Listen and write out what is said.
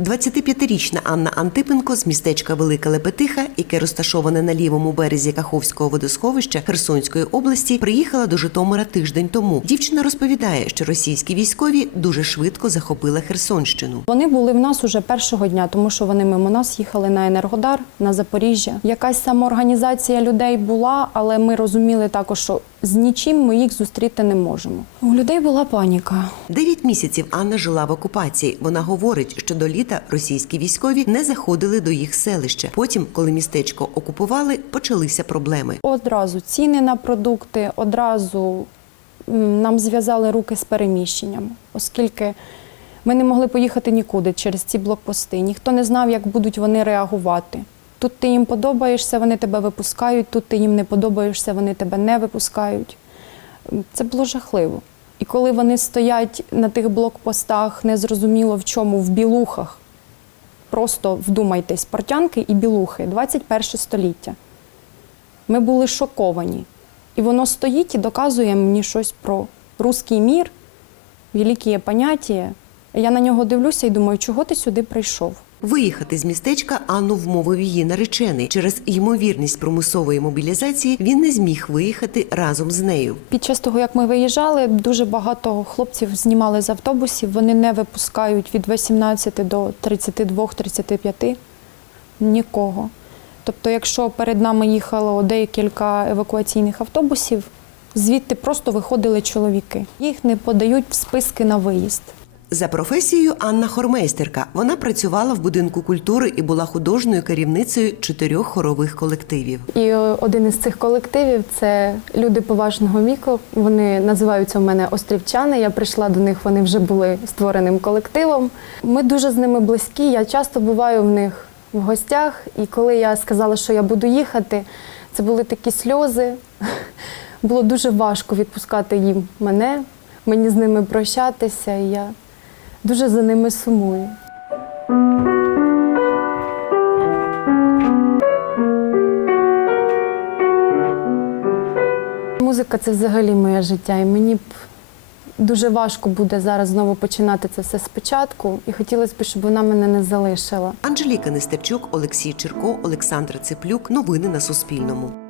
25-річна Анна Антипенко з містечка Велика Лепетиха, яке розташоване на лівому березі Каховського водосховища Херсонської області, приїхала до Житомира тиждень тому. Дівчина розповідає, що російські військові дуже швидко захопили Херсонщину. Вони були в нас уже першого дня, тому що вони мимо нас їхали на Енергодар, на Запоріжжя. Якась самоорганізація людей була, але ми розуміли також, що з нічим ми їх зустріти не можемо. У людей була паніка. Дев'ять місяців Анна жила в окупації. Вона говорить, що до літа російські військові не заходили до їх селища. Потім, коли містечко окупували, почалися проблеми. Одразу ціни на продукти, одразу нам зв'язали руки з переміщенням, оскільки ми не могли поїхати нікуди через ці блокпости. Ніхто не знав, як будуть вони реагувати. Тут ти їм подобаєшся, вони тебе випускають, тут ти їм не подобаєшся, вони тебе не випускають. Це було жахливо. І коли вони стоять на тих блокпостах, незрозуміло в чому, в білухах, просто вдумайтесь, портянки і білухи, 21 століття. Ми були шоковані. І воно стоїть і доказує мені щось про русський мір, великі поняття. Я на нього дивлюся і думаю, чого ти сюди прийшов? Виїхати з містечка Анну вмовив її наречений. Через ймовірність примусової мобілізації він не зміг виїхати разом з нею. Під час того, як ми виїжджали, дуже багато хлопців знімали з автобусів. Вони не випускають від 18 до 32-35 нікого. Тобто, якщо перед нами їхало декілька евакуаційних автобусів, звідти просто виходили чоловіки. Їх не подають в списки на виїзд. За професією Анна Хормейстерка. Вона працювала в будинку культури і була художньою керівницею чотирьох хорових колективів. І е, один із цих колективів це люди поважного віку. Вони називаються у мене острівчани. Я прийшла до них, вони вже були створеним колективом. Ми дуже з ними близькі. Я часто буваю в них в гостях. І коли я сказала, що я буду їхати, це були такі сльози. Було дуже важко відпускати їм мене, мені з ними прощатися. І я дуже за ними сумую. Музика це взагалі моє життя, і мені б дуже важко буде зараз знову починати це все спочатку. І хотілося б, щоб вона мене не залишила. Анжеліка Нестерчук, Олексій Черко, Олександра Цеплюк. Новини на Суспільному.